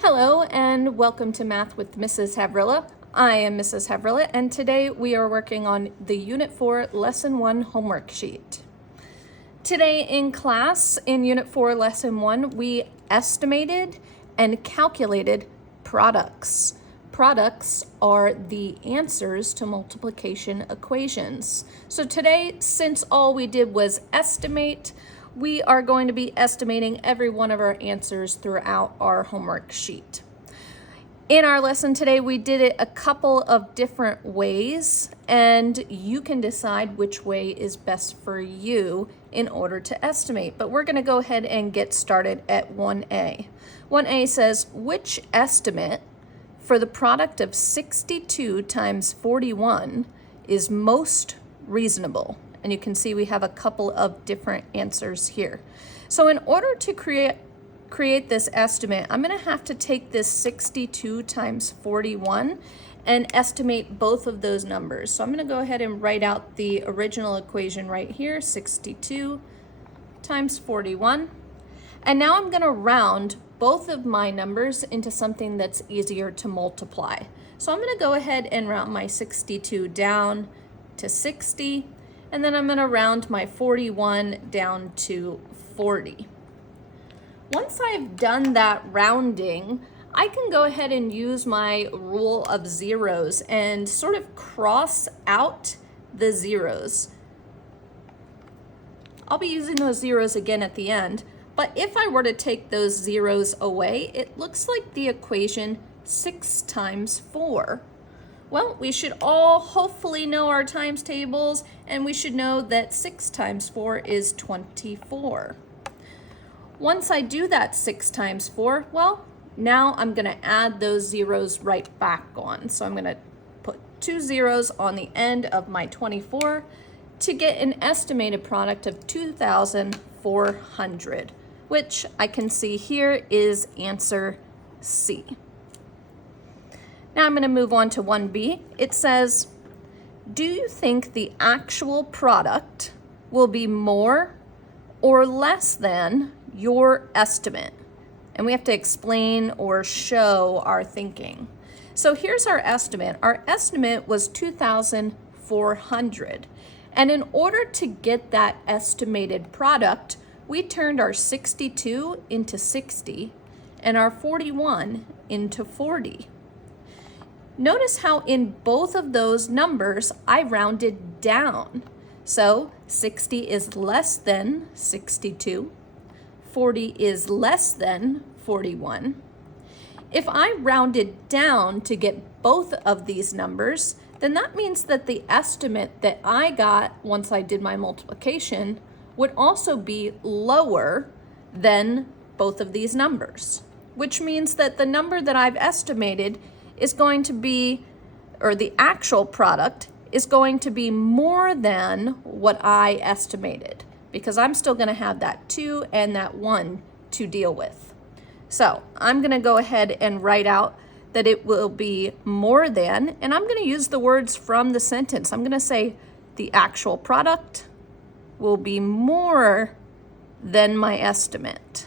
Hello and welcome to Math with Mrs. Havrilla. I am Mrs. Havrilla and today we are working on the Unit 4 Lesson 1 homework sheet. Today in class, in Unit 4 Lesson 1, we estimated and calculated products. Products are the answers to multiplication equations. So today, since all we did was estimate, we are going to be estimating every one of our answers throughout our homework sheet. In our lesson today, we did it a couple of different ways, and you can decide which way is best for you in order to estimate. But we're going to go ahead and get started at 1A. 1A says, which estimate for the product of 62 times 41 is most reasonable? And you can see we have a couple of different answers here. So in order to create this estimate, I'm going to have to take this 62 times 41 and estimate both of those numbers. So I'm going to go ahead and write out the original equation right here, 62 times 41. And now I'm going to round both of my numbers into something that's easier to multiply. So I'm going to go ahead and round my 62 down to 60. And then I'm going to round my 41 down to 40. Once I've done that rounding, I can go ahead and use my rule of zeros and sort of cross out the zeros. I'll be using those zeros again at the end, but if I were to take those zeros away, it looks like the equation 6 times 4. Well, we should all hopefully know our times tables, and we should know that 6 times 4 is 24. Once I do that 6 times 4, well, now I'm going to add those zeros right back on. So I'm going to put 2 zeros on the end of my 24 to get an estimated product of 2,400, which I can see here is answer C. Now I'm going to move on to 1B. It says, do you think the actual product will be more or less than your estimate? And we have to explain or show our thinking. So here's our estimate. Our estimate was 2,400. And in order to get that estimated product, we turned our 62 into 60 and our 41 into 40. Notice how in both of those numbers, I rounded down. So 60 is less than 62. 40 is less than 41. If I rounded down to get both of these numbers, then that means that the estimate that I got once I did my multiplication would also be lower than both of these numbers, which means that the number that I've estimated is going to be, or the actual product is going to be more than what I estimated, because I'm still going to have that 2 and that 1 to deal with. So I'm going to go ahead and write out that it will be more than, and I'm going to use the words from the sentence. I'm going to say the actual product will be more than my estimate.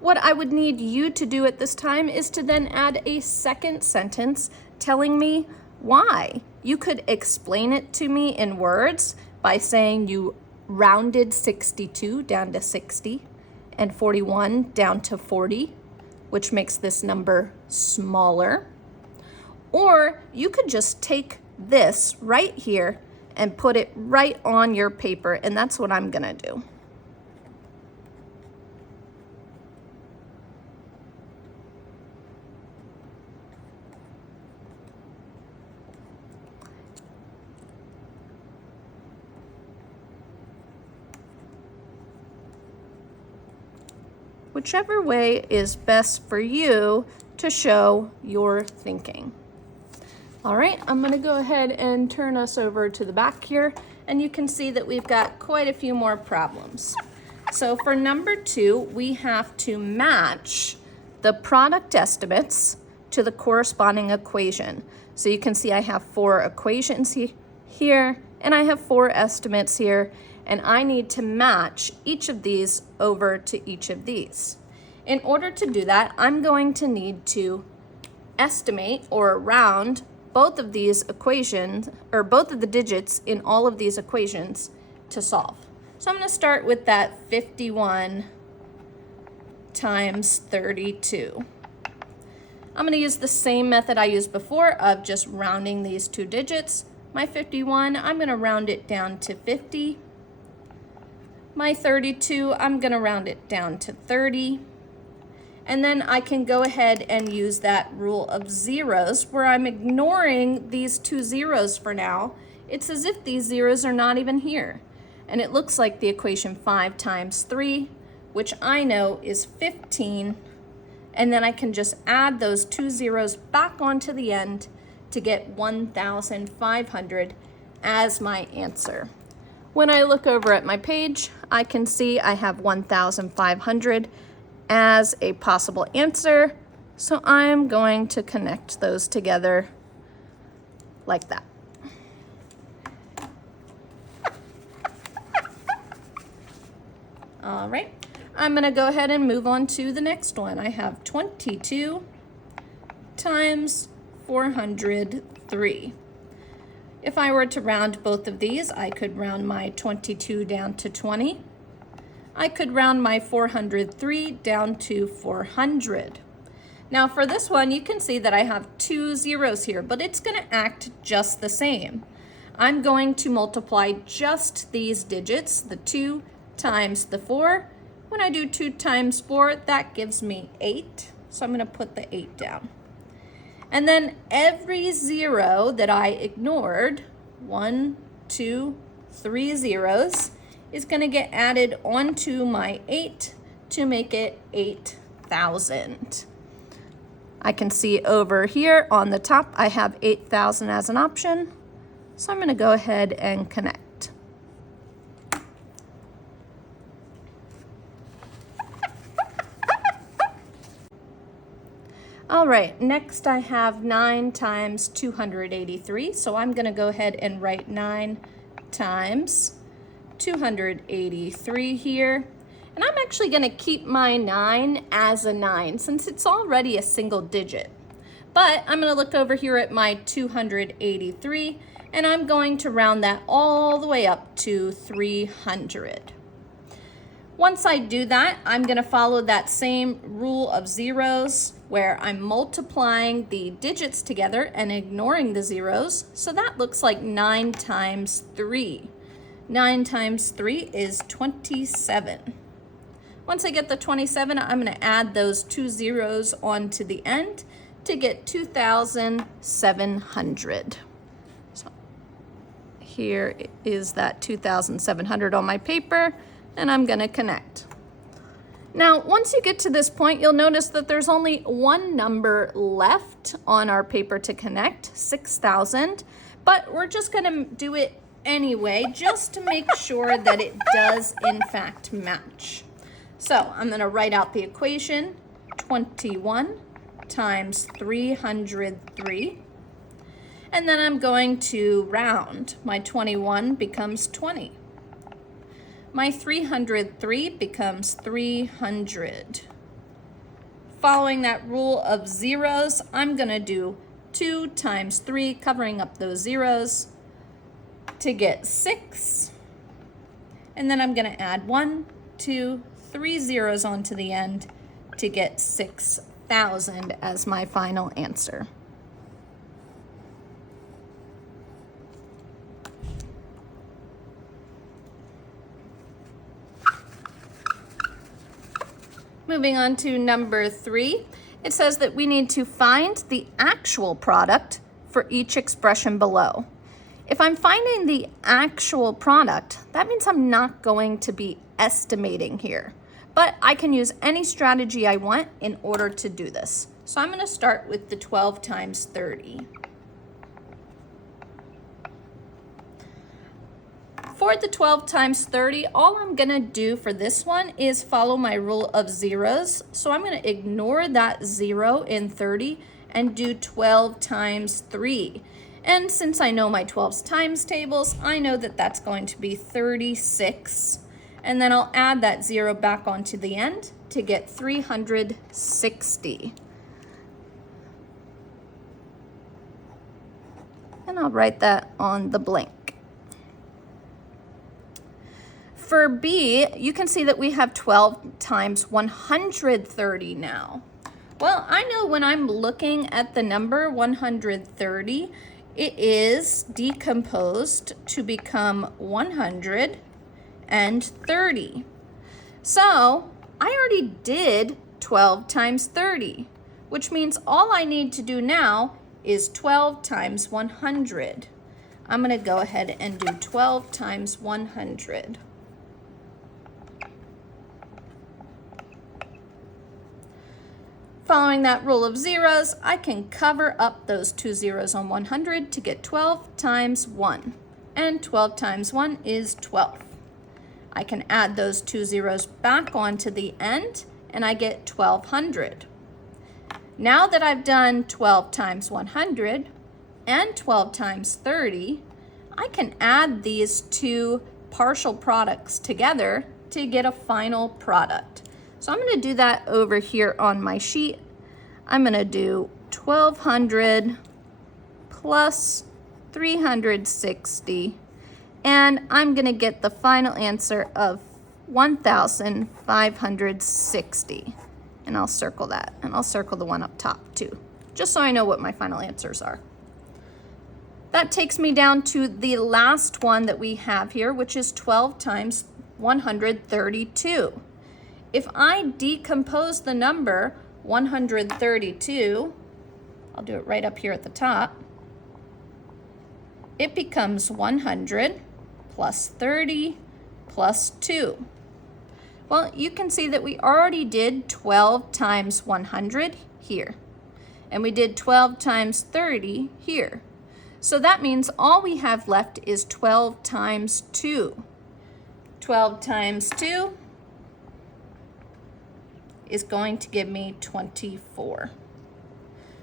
What I would need you to do at this time is to then add a second sentence telling me why. You could explain it to me in words by saying you rounded 62 down to 60 and 41 down to 40, which makes this number smaller. Or you could just take this right here and put it right on your paper, and that's what I'm gonna do. Whichever way is best for you to show your thinking. All right, I'm gonna go ahead and turn us over to the back here, and you can see that we've got quite a few more problems. So for number 2, we have to match the product estimates to the corresponding equation. So you can see I have 4 equations here, and I have 4 estimates here, and I need to match each of these over to each of these. In order to do that, I'm going to need to estimate or round both of these equations, or both of the digits in all of these equations to solve. So I'm going to start with that 51 times 32. I'm going to use the same method I used before of just rounding these 2 digits. My 51, I'm going to round it down to 50. My 32, I'm going to round it down to 30. And then I can go ahead and use that rule of zeros where I'm ignoring these 2 zeros for now. It's as if these zeros are not even here. And it looks like the equation 5 times 3, which I know is 15. And then I can just add those 2 zeros back onto the end to get 1,500 as my answer. When I look over at my page, I can see I have 1,500 as a possible answer. So I'm going to connect those together like that. All right, I'm gonna go ahead and move on to the next one. I have 22 times 403. If I were to round both of these, I could round my 22 down to 20. I could round my 403 down to 400. Now for this one, you can see that I have 2 zeros here, but it's going to act just the same. I'm going to multiply just these digits, the 2 times the 4. When I do 2 times 4, that gives me 8. So I'm going to put the 8 down. And then every zero that I ignored, 1, 2, 3 zeros, is going to get added onto my 8 to make it 8,000. I can see over here on the top, I have 8,000 as an option. So I'm going to go ahead and connect. All right, next I have 9 times 283. So I'm going to go ahead and write 9 times 283 here. And I'm actually going to keep my 9 as a 9 since it's already a single digit. But I'm going to look over here at my 283 and I'm going to round that all the way up to 300. Once I do that, I'm going to follow that same rule of zeros where I'm multiplying the digits together and ignoring the zeros. So that looks like 9 times 3. 9 times 3 is 27. Once I get the 27, I'm going to add those 2 zeros onto the end to get 2,700. So here is that 2,700 on my paper, and I'm going to connect. Now, once you get to this point, you'll notice that there's only one number left on our paper to connect, 6,000, but we're just going to do it anyway, just to make sure that it does in fact match. So I'm going to write out the equation, 21 times 303, and then I'm going to round. My 21 becomes 20. My 303 becomes 300. Following that rule of zeros, I'm going to do 2 times 3, covering up those zeros, to get 6. And then I'm going to add 1, 2, 3 zeros onto the end to get 6,000 as my final answer. Moving on to number 3, it says that we need to find the actual product for each expression below. If I'm finding the actual product, that means I'm not going to be estimating here. But I can use any strategy I want in order to do this. So I'm going to start with the 12 times 30. for the 12 times 30, all I'm gonna do for this one is follow my rule of zeros. So I'm gonna ignore that 0 in 30 and do 12 times 3. And since I know my 12's times tables, I know that that's going to be 36. And then I'll add that 0 back onto the end to get 360. And I'll write that on the blank. For B, you can see that we have 12 times 130 now. Well, I know when I'm looking at the number 130, it is decomposed to become 130. So I already did 12 times 30, which means all I need to do now is 12 times 100. I'm going to go ahead and do 12 times 100. Following that rule of zeros, I can cover up those 2 zeros on 100 to get 12 times 1. And 12 times 1 is 12. I can add those 2 zeros back onto the end, and I get 1200. Now that I've done 12 times 100 and 12 times 30, I can add these two partial products together to get a final product. So I'm going to do that over here on my sheet. I'm going to do 1200 plus 360, and I'm going to get the final answer of 1560. And I'll circle that, and I'll circle the one up top too, just so I know what my final answers are. That takes me down to the last one that we have here, which is 12 times 132. If I decompose the number 132, I'll do it right up here at the top, it becomes 100 plus 30 plus 2. Well, you can see that we already did 12 times 100 here, and we did 12 times 30 here. So that means all we have left is 12 times 2. 12 times 2 is going to give me 24.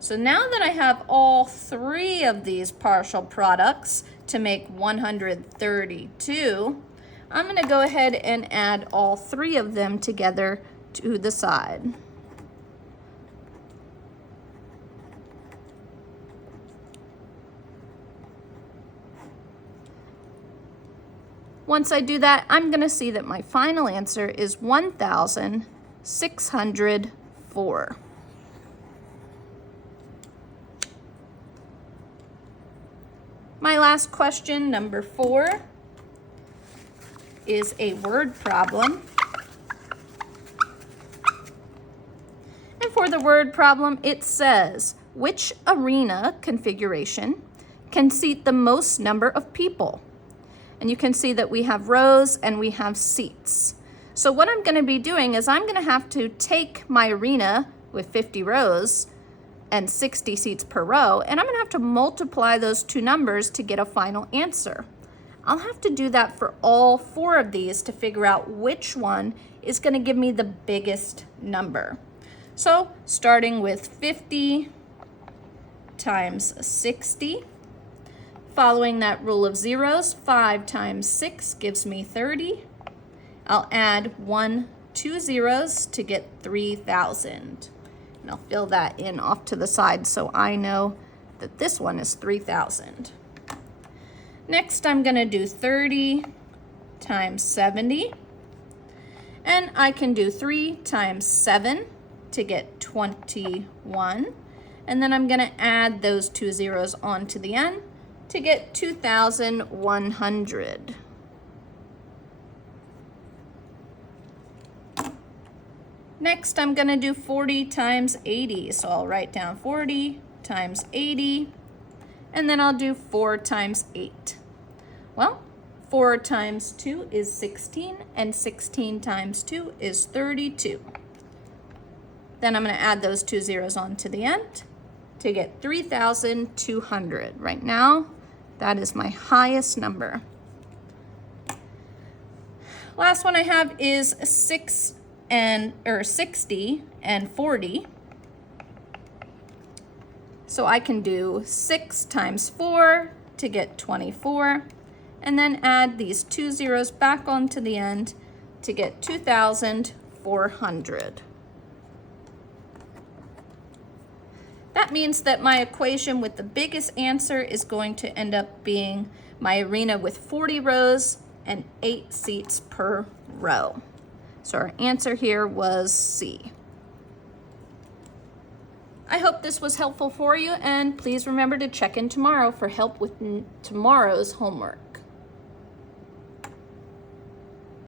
So now that I have all three of these partial products to make 132, I'm going to go ahead and add all three of them together to the side. Once I do that, I'm going to see that my final answer is 1,604. My last question, number 4, is a word problem. And for the word problem, it says, which arena configuration can seat the most number of people? And you can see that we have rows and we have seats. So what I'm going to be doing is I'm going to have to take my arena with 50 rows and 60 seats per row, and I'm going to have to multiply those two numbers to get a final answer. I'll have to do that for all 4 of these to figure out which one is going to give me the biggest number. So starting with 50 times 60, following that rule of zeros, 5 times 6 gives me 30. I'll add 2 zeros to get 3,000. And I'll fill that in off to the side so I know that this one is 3,000. Next, I'm going to do 30 times 70. And I can do 3 times 7 to get 21. And then I'm going to add those 2 zeros onto the end to get 2,100. Next, I'm going to do 40 times 80. So I'll write down 40 times 80, and then I'll do 4 times 8. Well, 4 times 2 is 16, and 16 times 2 is 32. Then I'm going to add those 2 zeros onto the end to get 3,200. Right now, that is my highest number. Last one I have is 60 and 40. So I can do 6 times 4 to get 24, and then add these 2 zeros back onto the end to get 2,400. That means that my equation with the biggest answer is going to end up being my arena with 40 rows and 8 seats per row. So our answer here was C. I hope this was helpful for you, and please remember to check in tomorrow for help with tomorrow's homework.